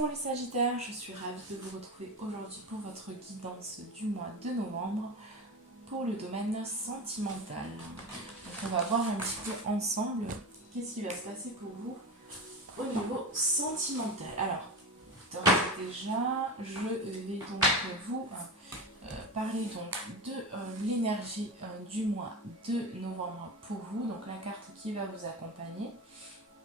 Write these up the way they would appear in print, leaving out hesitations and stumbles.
Bonjour les Sagittaires, je suis ravie de vous retrouver aujourd'hui pour votre guidance du mois de novembre pour le domaine sentimental. Donc on va voir un petit peu ensemble qu'est-ce qui va se passer pour vous au niveau sentimental. Alors, d'ores et déjà, je vais donc vous parler donc de l'énergie du mois de novembre pour vous, donc la carte qui va vous accompagner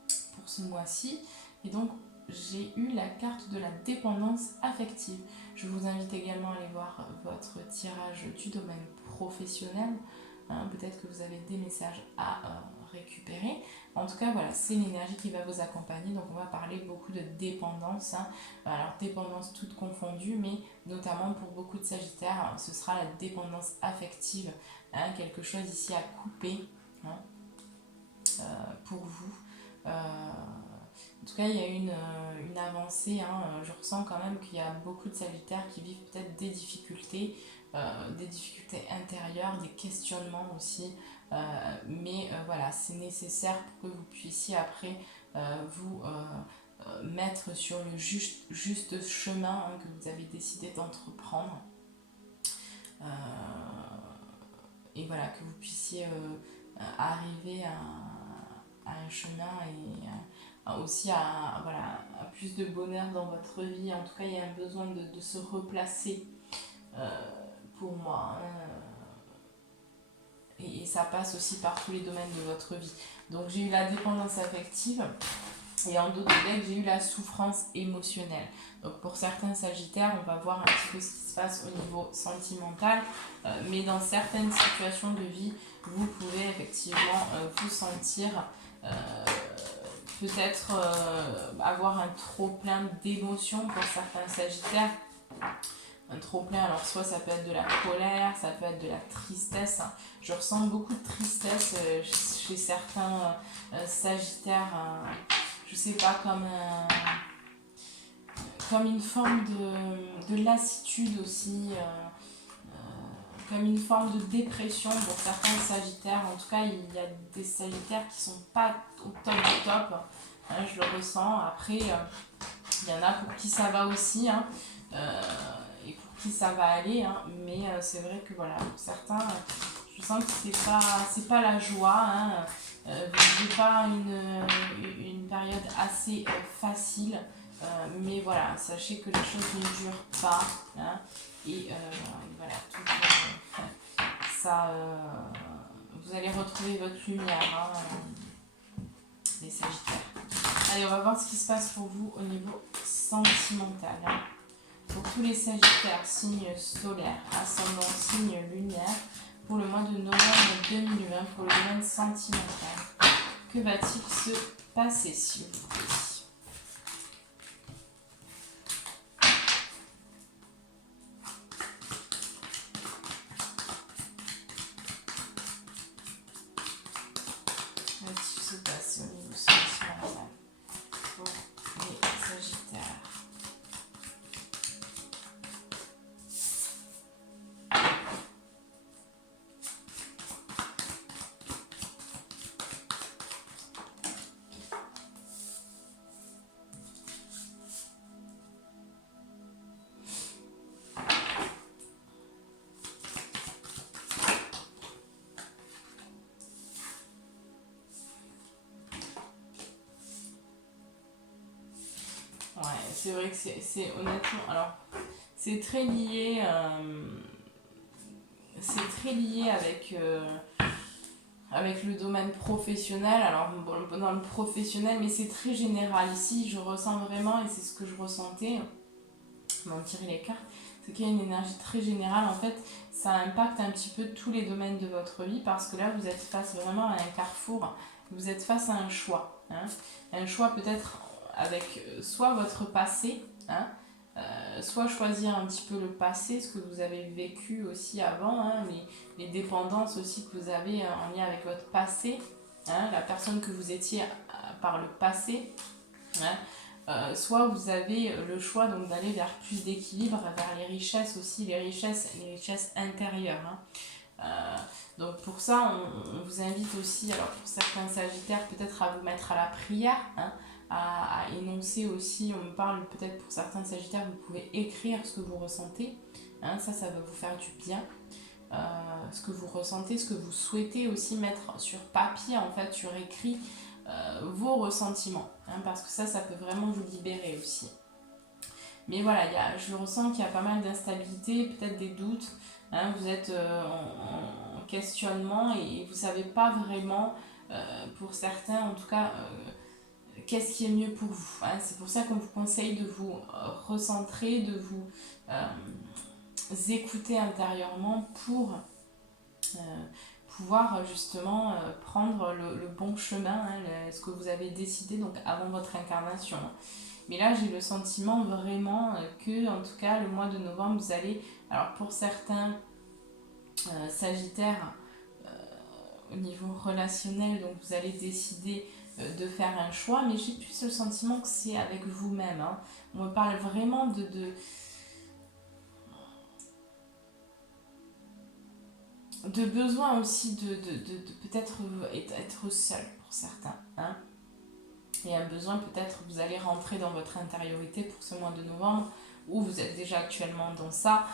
pour ce mois-ci. Et donc, j'ai eu la carte de la dépendance affective. Je vous invite également à aller voir votre tirage du domaine professionnel. Peut-être que vous avez des messages à récupérer. En tout cas, voilà, c'est l'énergie qui va vous accompagner. Donc, on va parler beaucoup de dépendance. Alors, dépendance toute confondue, mais notamment pour beaucoup de Sagittaires, ce sera la dépendance affective. Quelque chose ici à couper pour vous. En tout cas, il y a une avancée. Je ressens quand même qu'il y a beaucoup de Sagittaires qui vivent peut-être des difficultés intérieures, des questionnements aussi. Mais voilà, c'est nécessaire pour que vous puissiez après vous mettre sur le juste chemin que vous avez décidé d'entreprendre. Et voilà, que vous puissiez arriver à un chemin et aussi à plus de bonheur dans votre vie. En tout cas, il y a un besoin de se replacer pour moi. Et ça passe aussi par tous les domaines de votre vie. Donc j'ai eu la dépendance affective et en d'autres deck, j'ai eu la souffrance émotionnelle. Donc pour certains Sagittaires, on va voir un petit peu ce qui se passe au niveau sentimental. Mais dans certaines situations de vie, vous pouvez effectivement vous sentir peut-être avoir un trop plein d'émotions pour certains Sagittaires. Un trop plein, alors soit ça peut être de la colère, ça peut être de la tristesse. Je ressens beaucoup de tristesse chez certains Sagittaires. Je sais pas, comme une forme de lassitude aussi. Comme une forme de dépression pour certains Sagittaires. En tout cas, il y a des Sagittaires qui sont pas au top du top. Je le ressens. Après, il y en a pour qui ça va aussi. Et pour qui ça va aller. Mais c'est vrai que voilà, pour certains, je sens que c'est pas la joie. Vous n'avez pas une période assez facile. Mais voilà, sachez que les choses ne durent pas. Et voilà, ça, vous allez retrouver votre lumière, les Sagittaires. Allez, on va voir ce qui se passe pour vous au niveau sentimental. Pour tous les Sagittaires, signe solaire, ascendant signe lunaire, pour le mois de novembre 2020, pour le domaine sentimental. Que va-t-il se passer, s'il vous plaît? Se passe au niveau sentimental pour les Sagittaires. Ouais, c'est vrai que c'est honnêtement, alors c'est très lié avec le domaine professionnel. Alors bon, dans le professionnel, mais c'est très général ici. Je ressens vraiment, et c'est ce que je ressentais, m'en tirer les cartes, c'est qu'il y a une énergie très générale. En fait, ça impacte un petit peu tous les domaines de votre vie, parce que là, vous êtes face vraiment à un carrefour. Vous êtes face à un choix. Un choix peut-être avec soit votre passé, soit choisir un petit peu le passé, ce que vous avez vécu aussi avant, les dépendances aussi que vous avez en lien avec votre passé, la personne que vous étiez par le passé. Soit vous avez le choix donc d'aller vers plus d'équilibre, vers les richesses aussi, les richesses intérieures. Donc pour ça, on vous invite aussi, alors pour certains Sagittaires, peut-être à vous mettre à la prière, à énoncer aussi. On me parle peut-être pour certains Sagittaires, vous pouvez écrire ce que vous ressentez. Hein, ça va vous faire du bien. Ce que vous ressentez, ce que vous souhaitez aussi mettre sur papier, en fait, sur écrit, vos ressentiments. Hein, parce que ça peut vraiment vous libérer aussi. Mais voilà, je ressens qu'il y a pas mal d'instabilité, peut-être des doutes. Hein, vous êtes en questionnement et vous ne savez pas vraiment, pour certains en tout cas, qu'est-ce qui est mieux pour vous. Hein. C'est pour ça qu'on vous conseille de vous recentrer, de vous écouter intérieurement pour pouvoir justement prendre le bon chemin, hein, ce que vous avez décidé donc avant votre incarnation. Mais là, j'ai le sentiment vraiment que, en tout cas, le mois de novembre, vous allez, alors pour certains Sagittaires, au niveau relationnel, donc vous allez décider de faire un choix, mais j'ai plus le sentiment que c'est avec vous-même. Hein. On me parle vraiment de besoin aussi de peut-être être seul pour certains. Hein. Et un besoin peut-être, vous allez rentrer dans votre intériorité pour ce mois de novembre, où vous êtes déjà actuellement dans ça.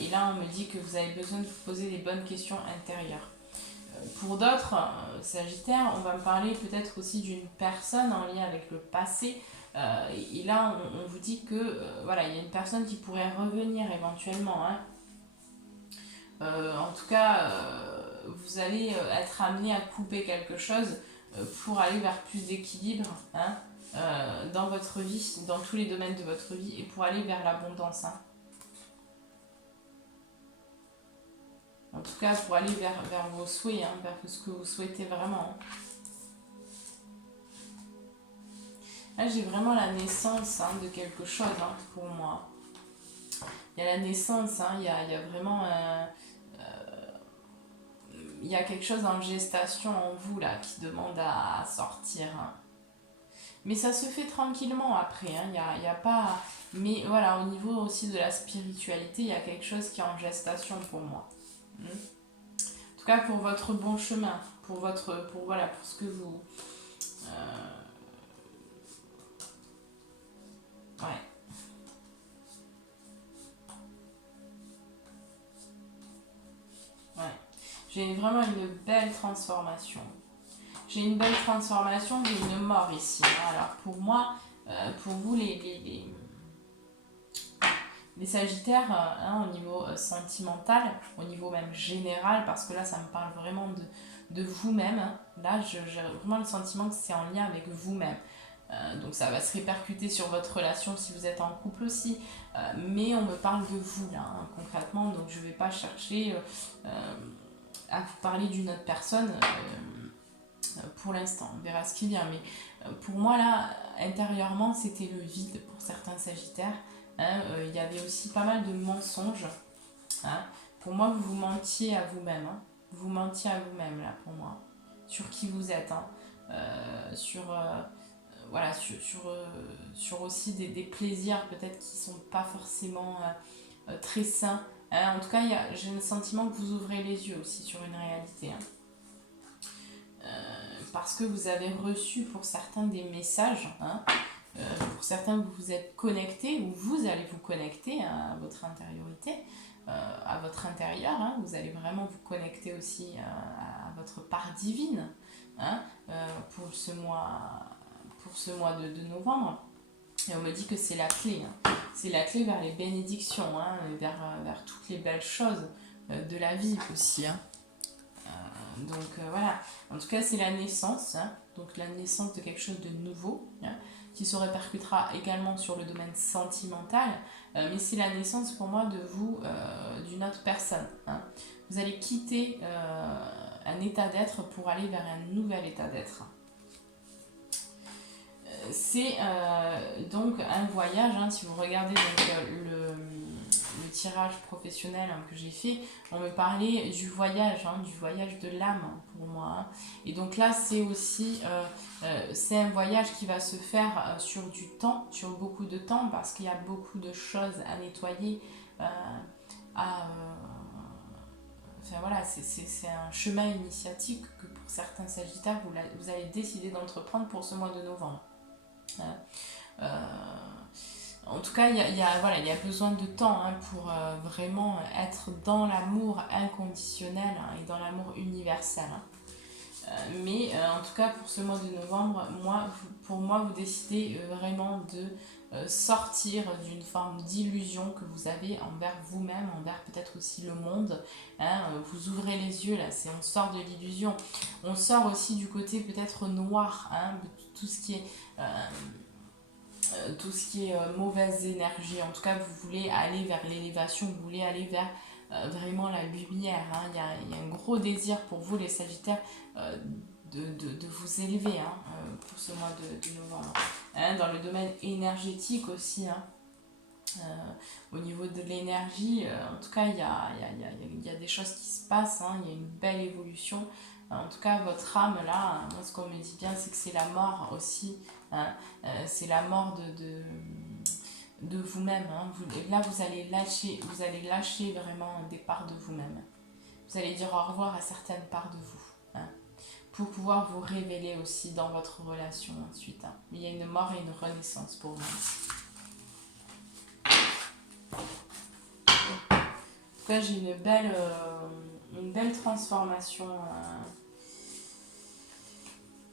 Et là, on me dit que vous avez besoin de vous poser les bonnes questions intérieures. Pour d'autres Sagittaires, on va me parler peut-être aussi d'une personne en lien avec le passé. Et là, on vous dit que voilà, il y a une personne qui pourrait revenir éventuellement. Hein. En tout cas, vous allez être amené à couper quelque chose pour aller vers plus d'équilibre, hein, dans votre vie, dans tous les domaines de votre vie, et pour aller vers l'abondance. Hein. En tout cas, pour aller vers vos souhaits, hein, vers ce que vous souhaitez vraiment. Hein. Là, j'ai vraiment la naissance, hein, de quelque chose, hein, pour moi. Il y a la naissance, hein, il y a vraiment... il y a quelque chose en gestation en vous, là, qui demande à sortir. Hein. Mais ça se fait tranquillement après, hein. Il y a pas... Mais voilà, au niveau aussi de la spiritualité, il y a quelque chose qui est en gestation pour moi. En tout cas, pour votre bon chemin, pour ce que vous... Ouais. Ouais. J'ai vraiment une belle transformation. J'ai une belle transformation, j'ai une mort ici. Hein. Alors pour moi, pour vous les Sagittaires, hein, au niveau sentimental, au niveau même général, parce que là ça me parle vraiment de vous-même. Hein. Là j'ai vraiment le sentiment que c'est en lien avec vous-même. Donc ça va se répercuter sur votre relation si vous êtes en couple aussi. Mais on me parle de vous là, hein, concrètement. Donc je ne vais pas chercher à vous parler d'une autre personne. Pour l'instant, on verra ce qui vient. Mais pour moi, là, intérieurement, c'était le vide pour certains Sagittaires. Hein. Il y avait aussi pas mal de mensonges. Hein. Pour moi, vous mentiez à vous-même. Hein. Vous mentiez à vous-même, là, pour moi. Sur qui vous êtes. Hein. Voilà, sur aussi des plaisirs peut-être qui sont pas forcément très sains. Hein. En tout cas, j'ai le sentiment que vous ouvrez les yeux aussi sur une réalité. Hein. Parce que vous avez reçu pour certains des messages, hein, pour certains vous vous êtes connectés ou vous allez vous connecter à votre intériorité, à votre intérieur, hein, vous allez vraiment vous connecter aussi à votre part divine, hein, pour ce mois de novembre. Et on me dit que c'est la clé, hein. C'est la clé vers les bénédictions, hein, vers toutes les belles choses de la vie aussi. Hein. Donc voilà, en tout cas c'est la naissance, hein, donc la naissance de quelque chose de nouveau, hein, qui se répercutera également sur le domaine sentimental, mais c'est la naissance pour moi de vous, d'une autre personne. Hein. Vous allez quitter un état d'être pour aller vers un nouvel état d'être. C'est donc un voyage, hein, si vous regardez donc, le tirage professionnel, hein, que j'ai fait, on me parlait du voyage de l'âme, hein, pour moi. Hein. Et donc là, c'est aussi c'est un voyage qui va se faire sur du temps, sur beaucoup de temps, parce qu'il y a beaucoup de choses à nettoyer, enfin voilà, c'est un chemin initiatique que pour certains Sagittaires, vous allez décider d'entreprendre pour ce mois de novembre. Euh, En tout cas, voilà, il y a besoin de temps pour vraiment être dans l'amour inconditionnel et dans l'amour universel. Mais en tout cas, pour ce mois de novembre, pour moi, vous décidez vraiment de sortir d'une forme d'illusion que vous avez envers vous-même, envers peut-être aussi le monde. Vous ouvrez les yeux, là, on sort de l'illusion. On sort aussi du côté peut-être noir, de tout ce qui est... mauvaise énergie. En tout cas, vous voulez aller vers l'élévation, vous voulez aller vers vraiment la lumière. Il y a un gros désir pour vous, les Sagittaires, de vous élever pour ce mois de novembre. Dans le domaine énergétique aussi, au niveau de l'énergie, en tout cas, il y a des choses qui se passent, il y a une belle évolution. En tout cas, votre âme, là, moi, ce qu'on me dit bien, c'est que c'est la mort aussi. C'est la mort de vous-même. Là, vous allez lâcher vraiment des parts de vous-même. Vous allez dire au revoir à certaines parts de vous. Pour pouvoir vous révéler aussi dans votre relation ensuite. Il y a une mort et une renaissance pour vous. En tout cas, j'ai une belle transformation.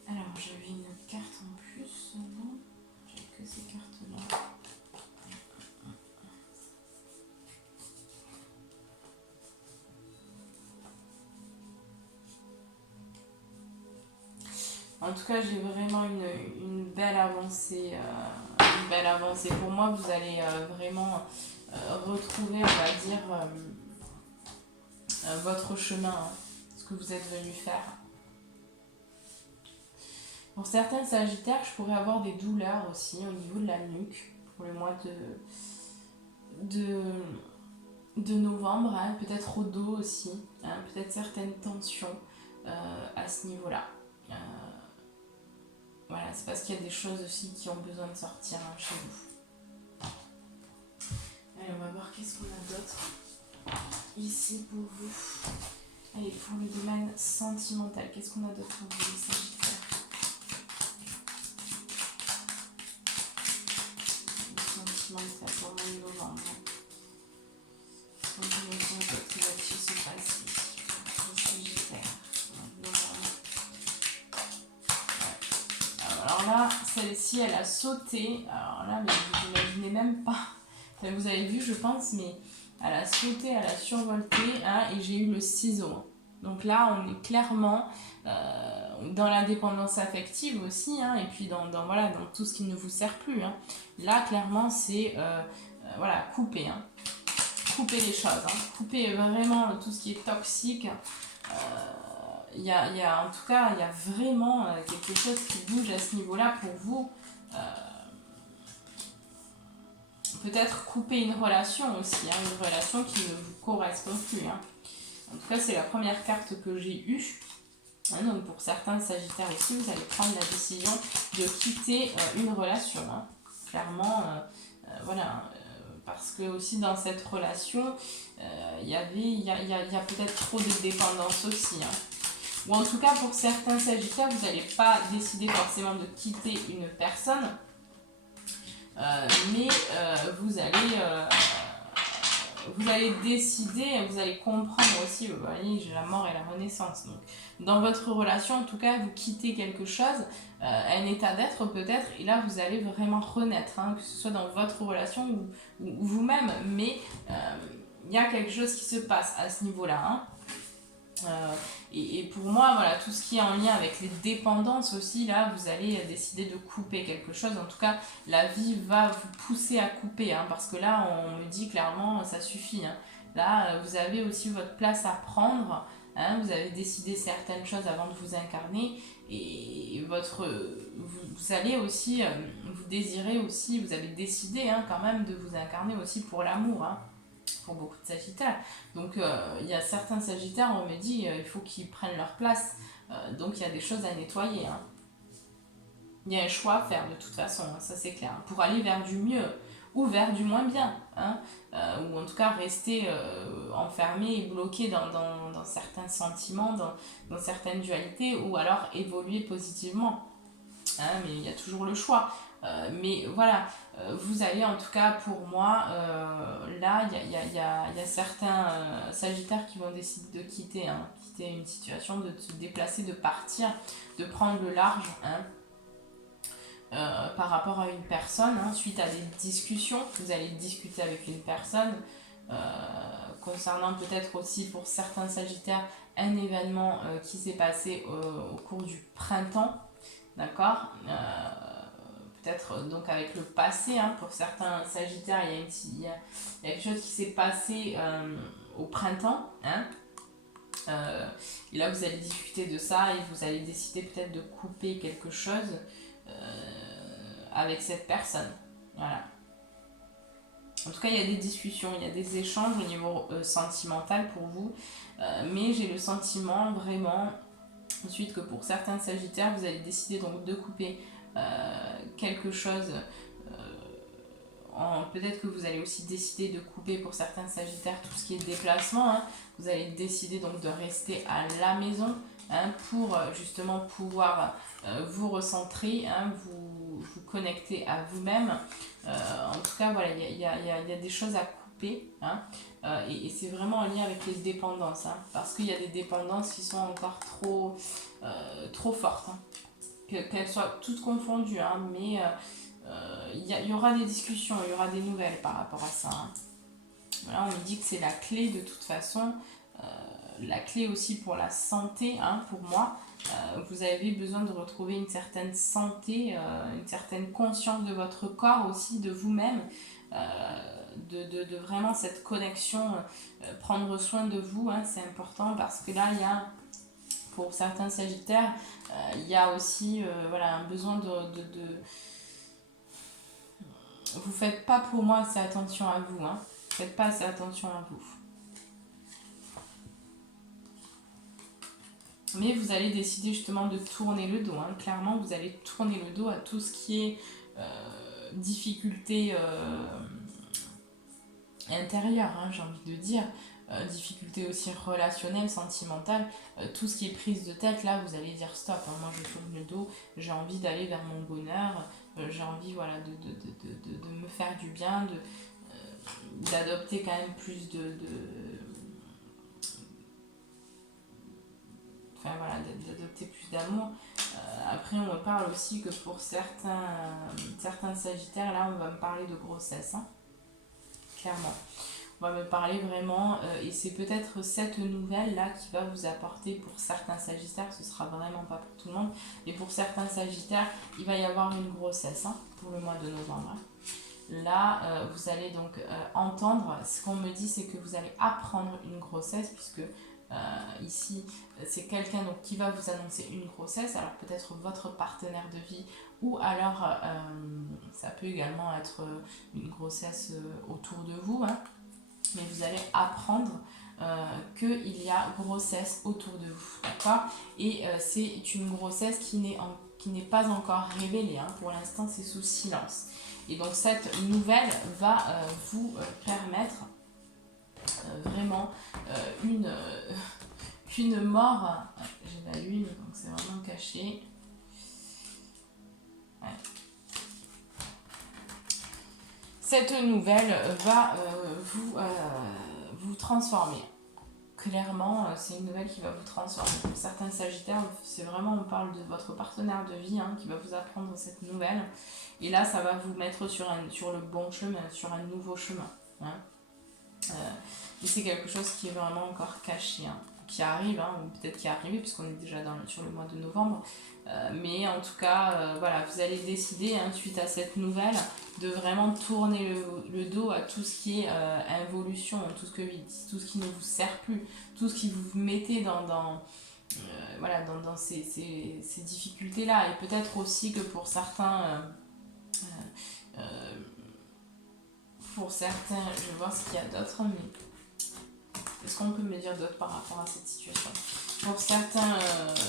Alors, j'avais une carte en plus, non? J'ai que ces cartes-là. En tout cas, j'ai vraiment une belle avancée. Pour moi, vous allez vraiment retrouver, on va dire, votre chemin, ce que vous êtes venu faire. Pour certains Sagittaires, je pourrais avoir des douleurs aussi au niveau de la nuque pour le mois de novembre, peut-être au dos aussi, peut-être certaines tensions à ce niveau-là. Voilà, c'est parce qu'il y a des choses aussi qui ont besoin de sortir chez vous. Allez, on va voir qu'est-ce qu'on a d'autre ici pour vous. Allez, pour le domaine sentimental, qu'est-ce qu'on a d'autre pour vous, les Sagittaires? Sentimental pour le mois de novembre. Qu'est-ce qui va se passer? Les Sagittaires. Alors là, celle-ci, elle a sauté. Alors là, mais vous n'imaginez même pas. Vous avez vu, je pense, mais elle a sauté, elle a survolté, et j'ai eu le ciseau. Donc là, on est clairement dans l'indépendance affective aussi, et puis dans tout ce qui ne vous sert plus. Là, clairement, c'est couper. Couper les choses. Couper vraiment tout ce qui est toxique. En tout cas, il y a vraiment quelque chose qui bouge à ce niveau-là pour vous. Peut-être couper une relation aussi, une relation qui ne vous correspond plus. En tout cas, c'est la première carte que j'ai eue. Donc pour certains Sagittaires aussi, vous allez prendre la décision de quitter une relation. Clairement, parce que aussi dans cette relation, il y a peut-être trop de dépendance aussi. Ou en tout cas, pour certains Sagittaires, vous n'allez pas décider forcément de quitter une personne, mais vous allez décider, vous allez comprendre aussi, vous voyez, j'ai la mort et la renaissance. Donc, dans votre relation, en tout cas, vous quittez quelque chose, un état d'être peut-être, et là, vous allez vraiment renaître, que ce soit dans votre relation ou vous-même, mais il y a quelque chose qui se passe à ce niveau-là. Et pour moi, voilà, tout ce qui est en lien avec les dépendances aussi, là, vous allez décider de couper quelque chose. En tout cas, la vie va vous pousser à couper, parce que là, on me dit clairement, ça suffit. Là, vous avez aussi votre place à prendre. Vous avez décidé certaines choses avant de vous incarner. Et vous allez aussi, vous désirez aussi, vous avez décidé quand même de vous incarner aussi pour l'amour. Pour beaucoup de Sagittaires. Donc il y a certains Sagittaires, on me dit il faut qu'ils prennent leur place. Donc il y a des choses à nettoyer. Il y a un choix à faire de toute façon, ça c'est clair. Pour aller vers du mieux ou vers du moins bien. Ou en tout cas rester enfermé et bloqué dans certains sentiments, dans certaines dualités, ou alors évoluer positivement. Mais il y a toujours le choix. Mais voilà, vous allez en tout cas pour moi, là il y a certains sagittaires qui vont décider de quitter, quitter une situation, de se déplacer, de partir, de prendre le large, par rapport à une personne, suite à des discussions. Vous allez discuter avec une personne, concernant peut-être aussi pour certains sagittaires un événement qui s'est passé au cours du printemps, d'accord, peut-être donc avec le passé, pour certains sagittaires il y a quelque chose qui s'est passé au printemps, et là vous allez discuter de ça et vous allez décider peut-être de couper quelque chose avec cette personne, voilà. En tout cas, il y a des discussions, il y a des échanges au niveau sentimental pour vous, mais j'ai le sentiment vraiment ensuite que pour certains sagittaires, vous allez décider donc de couper quelque chose. Peut-être que vous allez aussi décider de couper pour certains sagittaires tout ce qui est déplacement. Vous allez décider donc de rester à la maison pour justement pouvoir vous recentrer, vous connecter à vous-même. En tout cas, voilà, il y a des choses à couper, et c'est vraiment en lien avec les dépendances, parce qu'il y a des dépendances qui sont encore trop fortes, qu'elles soient toutes confondues, mais il y aura des discussions, il y aura des nouvelles par rapport à ça. Voilà, on me dit que c'est la clé de toute façon, la clé aussi pour la santé, pour moi. Vous avez besoin de retrouver une certaine santé, une certaine conscience de votre corps aussi, de vous-même, de vraiment cette connexion, prendre soin de vous, c'est important parce que là il y a, pour certains sagittaires, il y a aussi voilà, un besoin de vous faites pas pour moi assez attention à vous, faites pas assez attention à vous. Mais vous allez décider justement de tourner le dos, clairement vous allez tourner le dos à tout ce qui est difficulté intérieure, j'ai envie de dire, difficulté aussi relationnelle, sentimentale, tout ce qui est prise de tête, là vous allez dire stop, moi je tourne le dos, j'ai envie d'aller vers mon bonheur, j'ai envie voilà, de me faire du bien, d'adopter quand même plus enfin voilà, d'adopter plus d'amour. Après on me parle aussi que pour certains sagittaires, là on va me parler de grossesse, clairement. On va me parler vraiment, et c'est peut-être cette nouvelle là qui va vous apporter, pour certains sagittaires, ce sera vraiment pas pour tout le monde, mais pour certains sagittaires, il va y avoir une grossesse pour le mois de novembre. Là, vous allez donc entendre, ce qu'on me dit, c'est que vous allez apprendre une grossesse, puisque ici, c'est quelqu'un donc, qui va vous annoncer une grossesse, alors peut-être votre partenaire de vie, ou alors ça peut également être une grossesse autour de vous, mais vous allez apprendre qu'il y a grossesse autour de vous, d'accord? Et c'est une grossesse qui n'est pas encore révélée, pour l'instant c'est sous silence. Et donc cette nouvelle va vous permettre vraiment une mort. J'ai la lune, donc c'est vraiment caché. Ouais. Cette nouvelle va vous transformer. Clairement, c'est une nouvelle qui va vous transformer. Pour certains sagittaires, c'est vraiment, on parle de votre partenaire de vie qui va vous apprendre cette nouvelle. Et là, ça va vous mettre sur le bon chemin, sur un nouveau chemin. Et c'est quelque chose qui est vraiment encore caché, qui arrive, ou peut-être qui est arrivé, puisqu'on est déjà sur le mois de novembre. Mais en tout cas, voilà, vous allez décider, suite à cette nouvelle, de vraiment tourner le dos à tout ce qui est involution, tout ce qui ne vous sert plus, tout ce qui vous mettez dans ces difficultés-là. Et peut-être aussi que pour certains, je vais voir ce qu'il y a d'autre, mais est-ce qu'on peut me dire d'autre par rapport à cette situation? Pour certains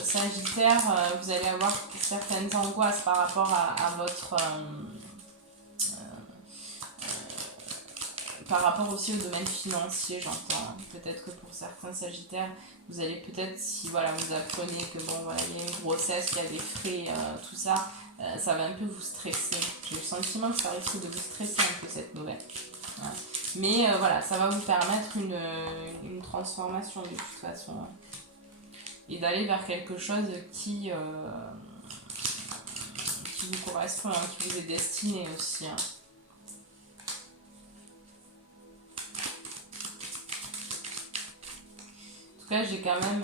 sagittaires, vous allez avoir certaines angoisses par rapport à votre... par rapport aussi au domaine financier, j'entends. Peut-être que pour certains sagittaires, vous allez peut-être, si voilà, vous apprenez que bon, voilà, il y a une grossesse, il y a des frais, tout ça, ça va un peu vous stresser. J'ai le sentiment que ça risque de vous stresser un peu cette nouvelle. Ouais. Mais voilà, ça va vous permettre une transformation de toute façon. Et d'aller vers quelque chose qui vous correspond, hein, qui vous est destiné aussi. Hein. En tout cas, j'ai quand même...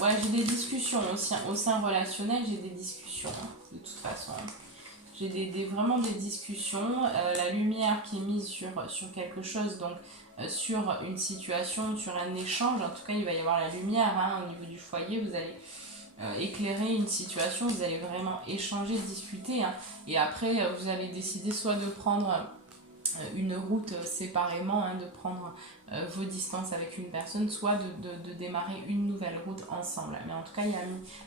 ouais, j'ai des discussions aussi. Au sein relationnel, j'ai des discussions, hein, de toute façon. J'ai vraiment des discussions. La lumière qui est mise sur quelque chose, donc sur une situation, sur un échange. En tout cas, il va y avoir la lumière hein, au niveau du foyer. Vous allez éclairer une situation, vous allez vraiment échanger, discuter. Hein, et après, vous allez décider soit de prendre une route séparément, hein, de prendre vos distances avec une personne, soit de démarrer une nouvelle route ensemble. Mais en tout cas, il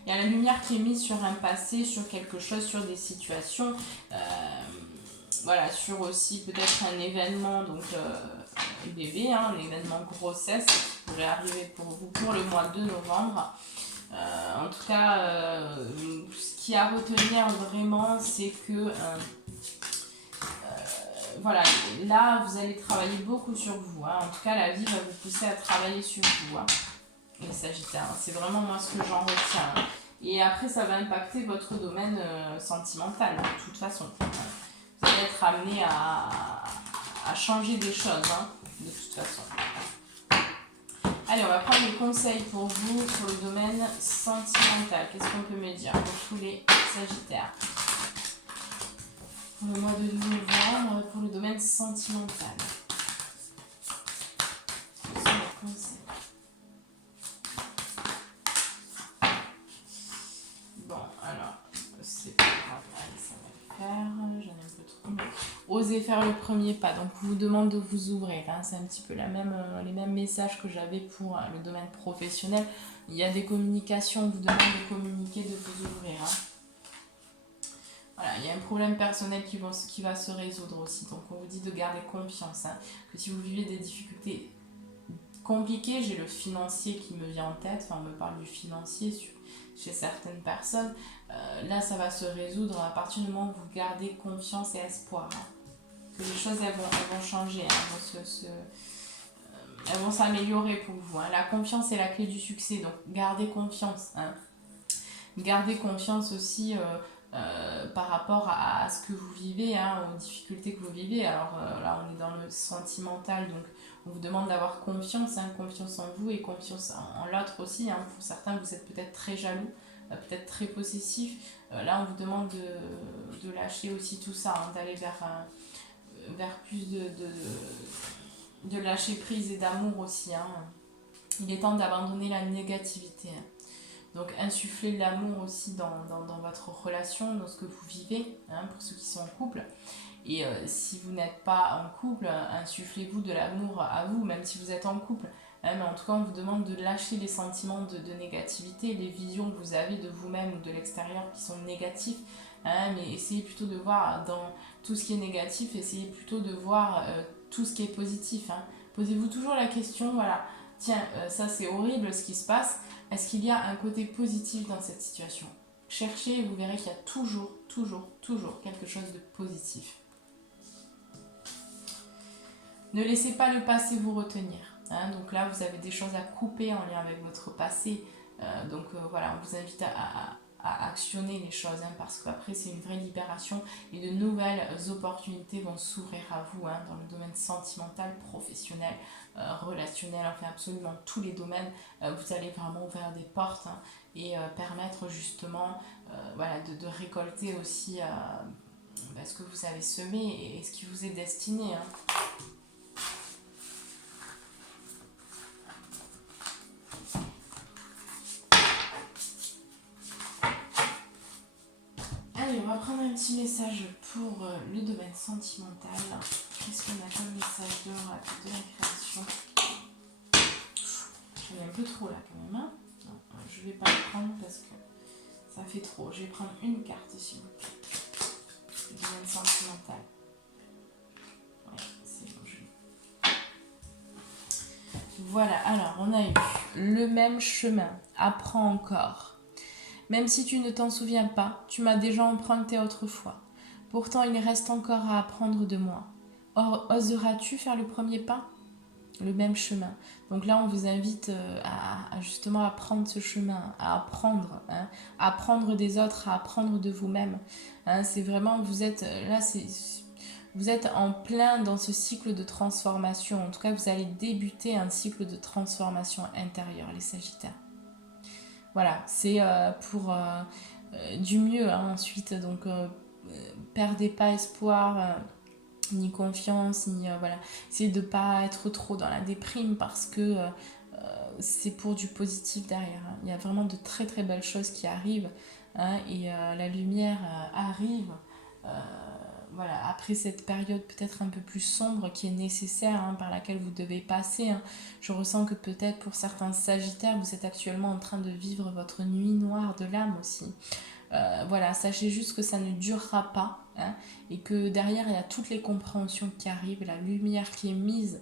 y a la lumière qui est mise sur un passé, sur quelque chose, sur des situations, voilà, sur aussi peut-être un événement, donc bébé, hein, un événement grossesse qui pourrait arriver pour vous pour le mois de novembre. En tout cas, ce qu'il y a à retenir vraiment, c'est que voilà, là vous allez travailler beaucoup sur vous. Hein. En tout cas, la vie va vous pousser à travailler sur vous, hein, les Sagittaires. C'est vraiment moi ce que j'en retiens. Hein. Et après, ça va impacter votre domaine sentimental, de toute façon. Vous allez être amené à changer des choses, hein, de toute façon. Allez, on va prendre des conseils pour vous sur le domaine sentimental. Qu'est-ce qu'on peut me dire pour tous les Sagittaires? Pour le mois de novembre, pour le domaine sentimental. Ce sont les conseils. Bon, alors, c'est pas grave. Allez, ça va le faire. J'en ai un peu trop. Mais osez faire le premier pas. Donc, on vous demande de vous ouvrir. Hein. C'est un petit peu les mêmes messages que j'avais pour le domaine professionnel. Il y a des communications. On vous demande de communiquer, de vous ouvrir. Hein. Voilà, il y a un problème personnel qui va se résoudre aussi. Donc, on vous dit de garder confiance. Hein, que si vous vivez des difficultés compliquées, j'ai le financier qui me vient en tête. Enfin, on me parle du financier chez certaines personnes. Là, ça va se résoudre à partir du moment où vous gardez confiance et espoir. Hein, que les choses, elles vont changer. Hein, elles vont s'améliorer pour vous. Hein. La confiance est la clé du succès. Donc, gardez confiance. Hein. Gardez confiance aussi... par rapport à ce que vous vivez, hein, aux difficultés que vous vivez. Alors là, on est dans le sentimental, donc on vous demande d'avoir confiance, hein, confiance en vous et confiance en l'autre aussi. Hein. Pour certains, vous êtes peut-être très jaloux, peut-être très possessif. Là, on vous demande de lâcher aussi tout ça, hein, d'aller vers plus de lâcher prise et d'amour aussi. Hein. Il est temps d'abandonner la négativité. Hein. Donc insufflez de l'amour aussi dans votre relation, dans ce que vous vivez, hein, pour ceux qui sont en couple. Et si vous n'êtes pas en couple, insufflez-vous de l'amour à vous, même si vous êtes en couple. Hein, mais en tout cas, on vous demande de lâcher les sentiments de négativité, les visions que vous avez de vous-même ou de l'extérieur qui sont négatifs. Hein, mais essayez plutôt de voir dans tout ce qui est négatif, essayez plutôt de voir tout ce qui est positif. Hein. Posez-vous toujours la question, voilà, tiens, ça c'est horrible ce qui se passe. Est-ce qu'il y a un côté positif dans cette situation? Cherchez et vous verrez qu'il y a toujours quelque chose de positif. Ne laissez pas le passé vous retenir. Hein. Donc là, vous avez des choses à couper en lien avec votre passé. Voilà, on vous invite à actionner les choses, hein, parce qu'après, c'est une vraie libération et de nouvelles opportunités vont s'ouvrir à vous, hein, dans le domaine sentimental, professionnel, relationnel, enfin absolument tous les domaines. Vous allez vraiment ouvrir des portes, hein, et permettre justement voilà, de récolter aussi ce que vous avez semé et ce qui vous est destiné. Hein. Allez, on va prendre un petit message pour le domaine sentimental. Qu'est-ce qu'on a comme message de la création? J'en ai un peu trop là quand même. Hein, non, je vais pas le prendre parce que ça fait trop. Je vais prendre une carte s'il vous plaît. Le domaine sentimental. Ouais, c'est bon, je l'ai. Voilà, alors on a eu le même chemin. Apprends encore. Même si tu ne t'en souviens pas, tu m'as déjà emprunté autrefois. Pourtant, il reste encore à apprendre de moi. Or, oseras-tu faire le premier pas? Le même chemin. Donc là, on vous invite à justement à prendre ce chemin, à apprendre, hein, à apprendre des autres, à apprendre de vous-même. Hein, c'est vraiment, vous êtes là, vous êtes en plein dans ce cycle de transformation. En tout cas, vous allez débuter un cycle de transformation intérieure, les Sagittaires. Voilà, c'est pour du mieux, hein, ensuite. Donc, perdez pas espoir. Ni confiance, ni voilà. Essayez de ne pas être trop dans la déprime parce que c'est pour du positif derrière. Hein. Il y a vraiment de très très belles choses qui arrivent, hein, et la lumière arrive. euh, voilà, après cette période peut-être un peu plus sombre qui est nécessaire, hein, par laquelle vous devez passer. Hein. Je ressens que peut-être pour certains Sagittaires, vous êtes actuellement en train de vivre votre nuit noire de l'âme aussi. Voilà, sachez juste que ça ne durera pas, hein, et que derrière il y a toutes les compréhensions qui arrivent, la lumière qui est mise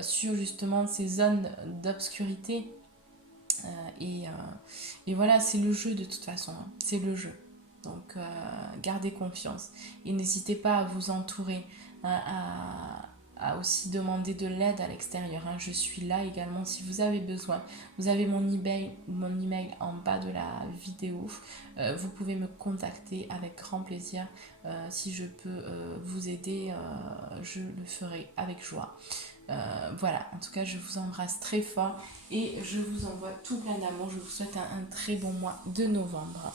sur justement ces zones d'obscurité. Euh, et, euh, et voilà, c'est le jeu de toute façon, hein, c'est le jeu. Donc gardez confiance et n'hésitez pas à vous entourer, hein, à aussi demander de l'aide à l'extérieur. Hein. Je suis là également si vous avez besoin. Vous avez mon email en bas de la vidéo. Vous pouvez me contacter avec grand plaisir. Si je peux vous aider, je le ferai avec joie. Voilà, en tout cas, je vous embrasse très fort et je vous envoie tout plein d'amour. Je vous souhaite un très bon mois de novembre.